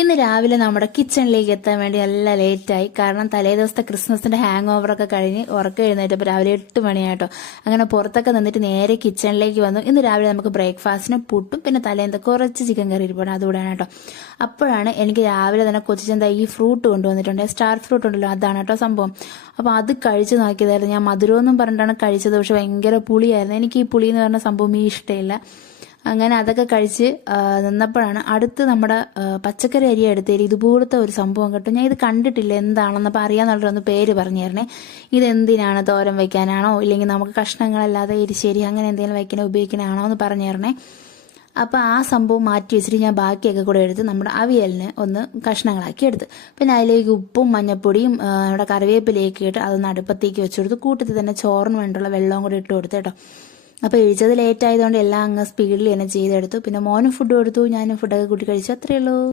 ഇന്ന് രാവിലെ നമ്മുടെ കിച്ചണിലേക്ക് എത്താൻ വേണ്ടി നല്ല ലേറ്റായി. കാരണം തലേ ദിവസത്തെ ക്രിസ്മസിന്റെ ഹാങ് ഓവറൊക്കെ കഴിഞ്ഞ് ഉറക്കം എഴുന്നേറ്റപ്പോൾ രാവിലെ 8 മണിയായിട്ടോ. അങ്ങനെ പുറത്തൊക്കെ നിന്നിട്ട് നേരെ കിച്ചണിലേക്ക് വന്നു. ഇന്ന് രാവിലെ നമുക്ക് ബ്രേക്ക്ഫാസ്റ്റിന് പുട്ടും പിന്നെ തലേന്ന് കുറച്ച് ചിക്കൻ കറി ഇരിപ്പുണ്ട്, അതുകൂടെയാണ് കേട്ടോ. അപ്പോഴാണ് എനിക്ക് രാവിലെ തന്നെ കൊച്ചിച്ചെന്താ ഈ ഫ്രൂട്ട് കൊണ്ടുവന്നിട്ടുണ്ട്, സ്റ്റാർ ഫ്രൂട്ട് ഉണ്ടല്ലോ, അതാണ് കേട്ടോ സംഭവം. അപ്പോൾ അത് കഴിച്ച് നോക്കിയതായിരുന്നു. ഞാൻ മധുരമൊന്നും പറഞ്ഞിട്ടാണ് കഴിച്ചത്, പക്ഷെ ഭയങ്കര പുളിയായിരുന്നു. എനിക്ക് ഈ പുളി എന്ന് പറഞ്ഞ സംഭവം ഈ ഇഷ്ടമില്ല. അങ്ങനെ അതൊക്കെ കഴിച്ച് നിന്നപ്പോഴാണ് അടുത്ത് നമ്മുടെ പച്ചക്കറി അരി എടുത്തതിൽ ഇതുപോലത്തെ ഒരു സംഭവം കിട്ടും. ഞാൻ ഇത് കണ്ടിട്ടില്ല, എന്താണെന്ന് അപ്പോൾ അറിയാന്നുള്ളൊന്ന് പേര് പറഞ്ഞു തരണേ. ഇതെന്തിനാണ്, തോരൻ വയ്ക്കാനാണോ ഇല്ലെങ്കിൽ നമുക്ക് കഷ്ണങ്ങളല്ലാതെ എരിശ്ശേരി അങ്ങനെ എന്തെങ്കിലും വയ്ക്കാൻ ഉപയോഗിക്കണാണോ എന്ന് പറഞ്ഞു തരണേ. അപ്പോൾ ആ സംഭവം മാറ്റി വെച്ചിട്ട് ഞാൻ ബാക്കിയൊക്കെ കൂടെ എടുത്ത് നമ്മുടെ അവിയലിന് ഒന്ന് കഷ്ണങ്ങളാക്കി എടുത്ത്, പിന്നെ അതിലേക്ക് ഉപ്പും മഞ്ഞപ്പൊടിയും നമ്മുടെ കറിവേപ്പിലേക്ക് ഇട്ട് അതൊന്ന് അടുപ്പത്തേക്ക് വെച്ച് കൊടുത്ത് കൂട്ടത്തിൽ തന്നെ ചോറിന് വേണ്ടിയുള്ള വെള്ളവും കൂടെ ഇട്ട് കൊടുത്ത് കേട്ടോ. അപ്പോൾ എഴുതിയത് ലേറ്റ് ആയതുകൊണ്ട് എല്ലാം അങ്ങ് സ്പീഡിൽ തന്നെ ചെയ്തെടുത്തു. പിന്നെ മോനും ഫുഡ് കൊടുത്തു, ഞാനും ഫുഡൊക്കെ കൂട്ടി കഴിച്ചു, അത്രയേ ഉള്ളൂ.